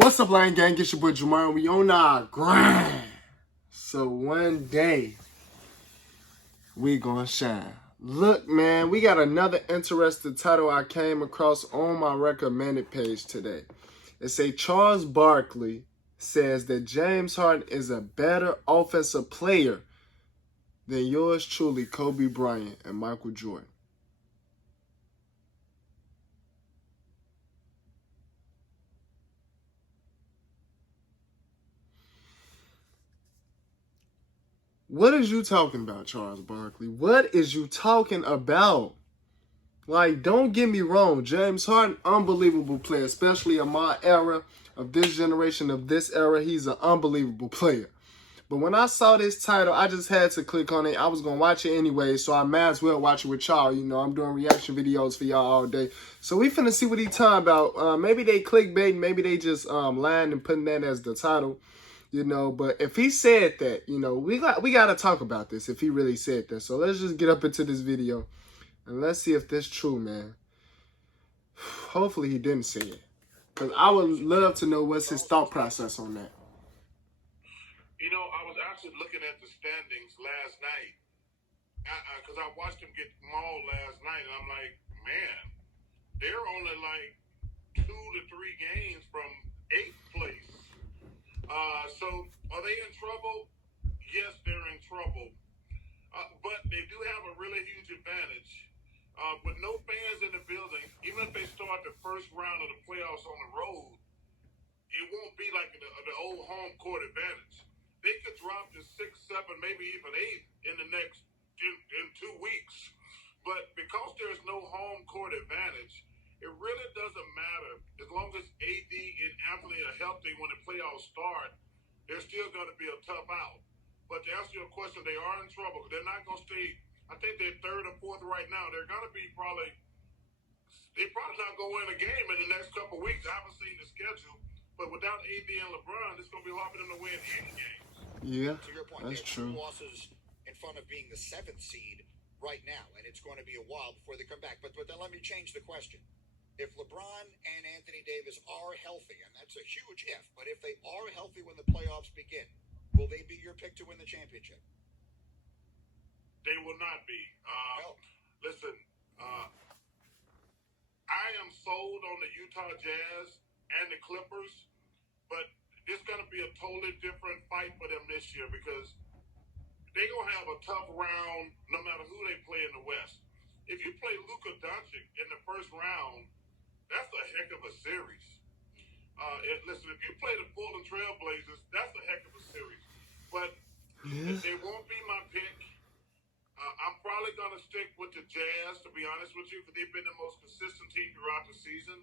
What's up, Lion Gang? It's your boy Jamario. We on our grind. So one day, we gonna shine. Look, man, we got another interesting title I came across on my recommended page today. It say Charles Barkley says that James Harden is a better offensive player than yours truly, Kobe Bryant and Michael Jordan. What is you talking about, Charles Barkley? What is you talking about? Like, don't get me wrong, James Harden, unbelievable player, especially in my era, of this generation, of this era. He's an unbelievable player. But when I saw this title, I just had to click on it. I was going to watch it anyway, so I might as well watch it with y'all. You know, I'm doing reaction videos for y'all all day. So we finna see what he talking about. Maybe they clickbait, maybe they just lying and putting that as the title. You know, but if he said that, you know, we got to talk about this if he really said that. So let's just get up into this video and let's see if that's true, man. Hopefully he didn't say it, because I would love to know what's his thought process on that. You know, I was actually looking at the standings last night because I watched him get mauled last night, and I'm like, man, they're only like 2 to 3 games from 8th place. So are they in trouble? Yes, they're in trouble. But they do have a really huge advantage. With no fans in the building, even if they start the first round of the playoffs on the road, it won't be like the old home court advantage. They could drop to 6, 7, maybe even 8 in the next in 2 weeks. But because there's no home court advantage, it really doesn't matter. As long as AD and Anthony are healthy when the playoffs start, they're still going to be a tough out. But to answer your question, they are in trouble. They're not going to stay. I think they're 3rd or 4th right now. They're going to be they're probably not going to win a game in the next couple of weeks. I haven't seen the schedule. But without AD and LeBron, it's going to be hard for them to win any game. Yeah, to your point, that's true. true. Losses in front of being the 7th seed right now, and it's going to be a while before they come back. But then let me change the question. If LeBron and Anthony Davis are healthy, and that's a huge if, but if they are healthy when the playoffs begin, will they be your pick to win the championship? They will not be. No. Listen, I am sold on the Utah Jazz and the Clippers, but it's going to be a totally different fight for them this year because they're going to have a tough round no matter who they play in the West. If you play Luka Doncic in the first round, that's a heck of a series. Listen, if you play the Portland Trail Blazers, that's a heck of a series. But they won't be my pick. I'm probably going to stick with the Jazz, to be honest with you, because they've been the most consistent team throughout the season.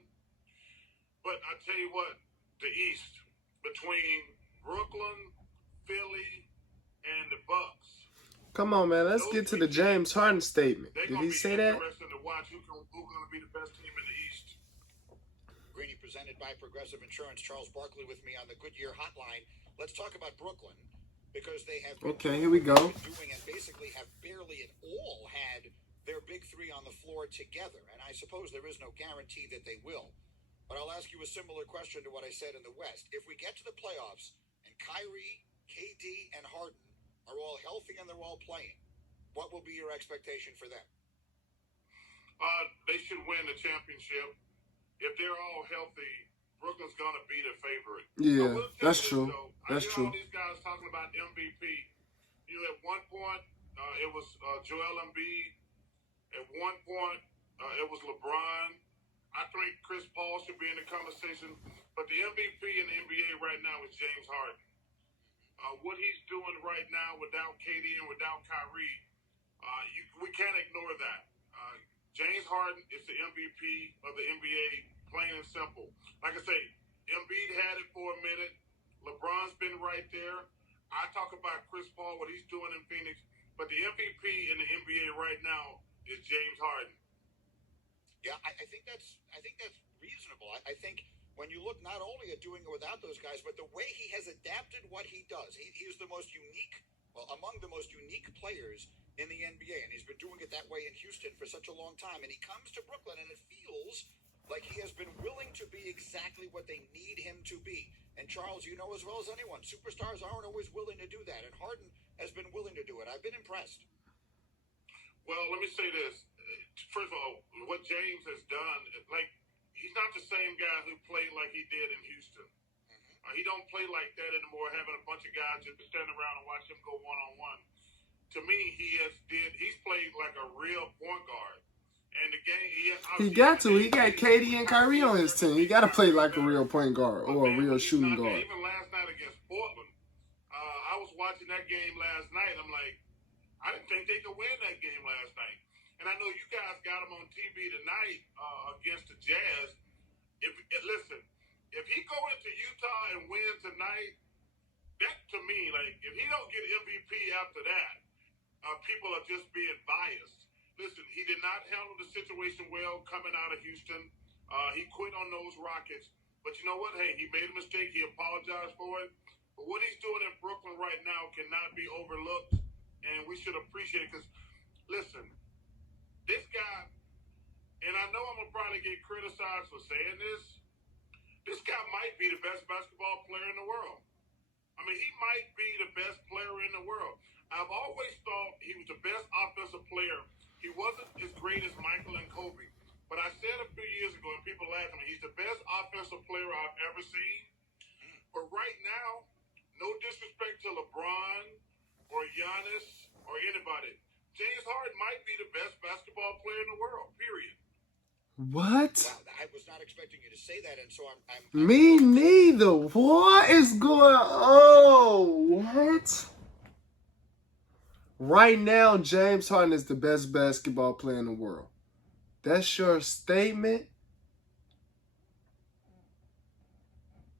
But I tell you what, the East, between Brooklyn, Philly, and the Bucks. Come on, man. Let's get to the James Harden statement. Did he say that? Interesting to watch who's going to be the best team in the East. Greeny presented by Progressive Insurance. Charles Barkley with me on the Goodyear Hotline. Let's talk about Brooklyn because they have okay. Here we go. Doing and basically have barely at all had their big 3 on the floor together, and I suppose there is no guarantee that they will. But I'll ask you a similar question to what I said in the West. If we get to the playoffs and Kyrie, KD, and Harden are all healthy and they're all playing, what will be your expectation for them? They should win the championship. If they're all healthy, Brooklyn's going to be the favorite. Yeah, that's true. That's true. All these guys talking about MVP. You know, at one point, it was Joel Embiid. At one point, it was LeBron. I think Chris Paul should be in the conversation. But the MVP in the NBA right now is James Harden. What he's doing right now without KD and without Kyrie, we can't ignore that. James Harden is the MVP of the NBA, plain and simple. Like I say, Embiid had it for a minute. LeBron's been right there. I talk about Chris Paul, what he's doing in Phoenix. But the MVP in the NBA right now is James Harden. Yeah, I think that's reasonable. I think when you look not only at doing it without those guys, but the way he has adapted what he does, he is the most unique, among the most unique players in the NBA, and he's been doing it that way in Houston for such a long time. And he comes to Brooklyn, and it feels like he has been willing to be exactly what they need him to be. And Charles, you know as well as anyone, superstars aren't always willing to do that. And Harden has been willing to do it. I've been impressed. Well, let me say this. First of all, what James has done, like, he's not the same guy who played like he did in Houston. He don't play like that anymore, having a bunch of guys just stand around and watch him go one-on-one. To me, he's played like a real point guard. And the game, he got to. He got KD and Kyrie on his team. He got to play like a real point guard or a real shooting guard. Even last night against Portland, I was watching that game last night. I'm like, I didn't think they could win that game last night. And I know you guys got him on TV tonight against the Jazz. Listen, if he go into Utah and win tonight, that to me, like, if he don't get MVP after that, people are just being biased. Listen, he did not handle the situation well coming out of Houston. He quit on those Rockets. But you know what? Hey, he made a mistake. He apologized for it. But what he's doing in Brooklyn right now cannot be overlooked, and we should appreciate it. Because, listen, this guy, and I know I'm going to probably get criticized for saying this guy might be the best basketball player in the world. I mean, he might be the best player in the world. I've always thought he was the best offensive player. He wasn't as great as Micheal and Kobe. But I said a few years ago, and people laughed at me, he's the best offensive player I've ever seen. But right now, no disrespect to LeBron or Giannis or anybody, James Harden might be the best basketball player in the world, period. What? Wow, I was not expecting you to say that, and so I'm Me neither. What is going on? What? Right now, James Harden is the best basketball player in the world. That's your statement?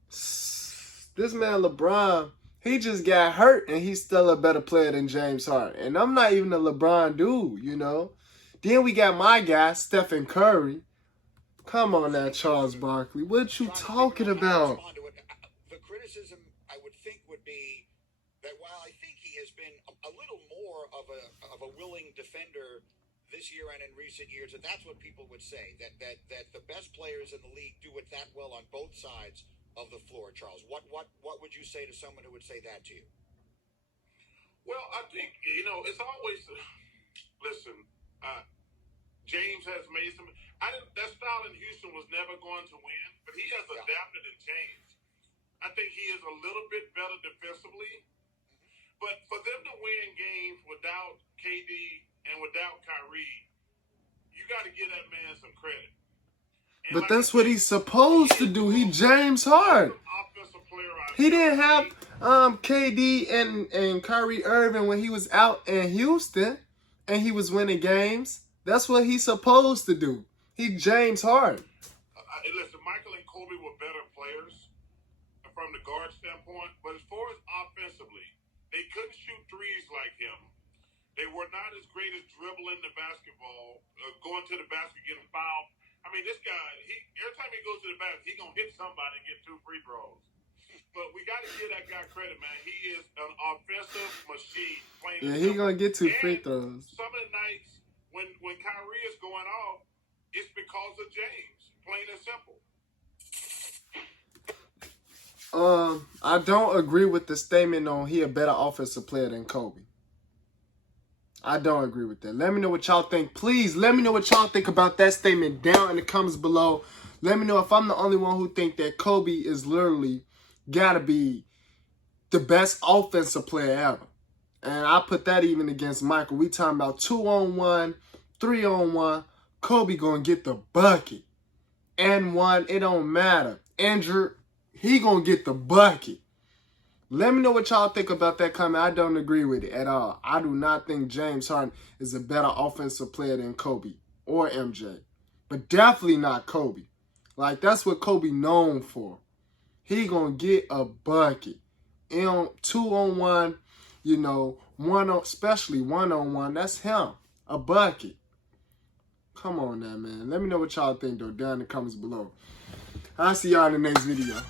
This man LeBron, he just got hurt and he's still a better player than James Harden. And I'm not even a LeBron dude, you know. Then we got my guy, Stephen Curry. Come on now, Charles Barkley. What you talking about? The criticism, I would think, would be that while I think he has been a little more of a willing defender this year and in recent years, and that's what people would say, that the best players in the league do it that well on both sides of the floor. Charles, what would you say to someone who would say that to you? Well, I think, it's always, listen, James has made some. That style in Houston was never going to win, but he has adapted and changed. I think he is a little bit better defensively, but for them to win games without KD and without Kyrie, you got to give that man some credit. And but that's what he's supposed to do. He James Harden. He didn't have KD and Kyrie Irving when he was out in Houston and he was winning games. That's what he's supposed to do. He James Harden. Listen, Micheal and Kobe were better players from the guard standpoint, but as far as offensively, they couldn't shoot threes like him. They were not as great as dribbling the basketball, going to the basket, getting fouled. I mean, this guy, every time he goes to the basket, he's going to hit somebody and get 2 free throws. But we got to give that guy credit, man. He is an offensive machine. Yeah, he's going to get 2 free throws. Some of the nights when Kyrie is going off, it's because of James, plain and simple. I don't agree with the statement on he a better offensive player than Kobe. I don't agree with that. Let me know what y'all think. Please let me know what y'all think about that statement down in the comments below. Let me know if I'm the only one who think that Kobe is literally gotta be the best offensive player ever. And I put that even against Micheal. We talking about 2-on-1, 3-on-1. Kobe gonna get the bucket. And 1, it don't matter. Injured, he gonna get the bucket. Let me know what y'all think about that comment. I don't agree with it at all. I do not think James Harden is a better offensive player than Kobe or MJ. But definitely not Kobe. Like, that's what Kobe known for. He gonna get a bucket. 2-on-1, especially 1-on-1, that's him. A bucket. Come on now, man. Let me know what y'all think, though, down in the comments below. I'll see y'all in the next video.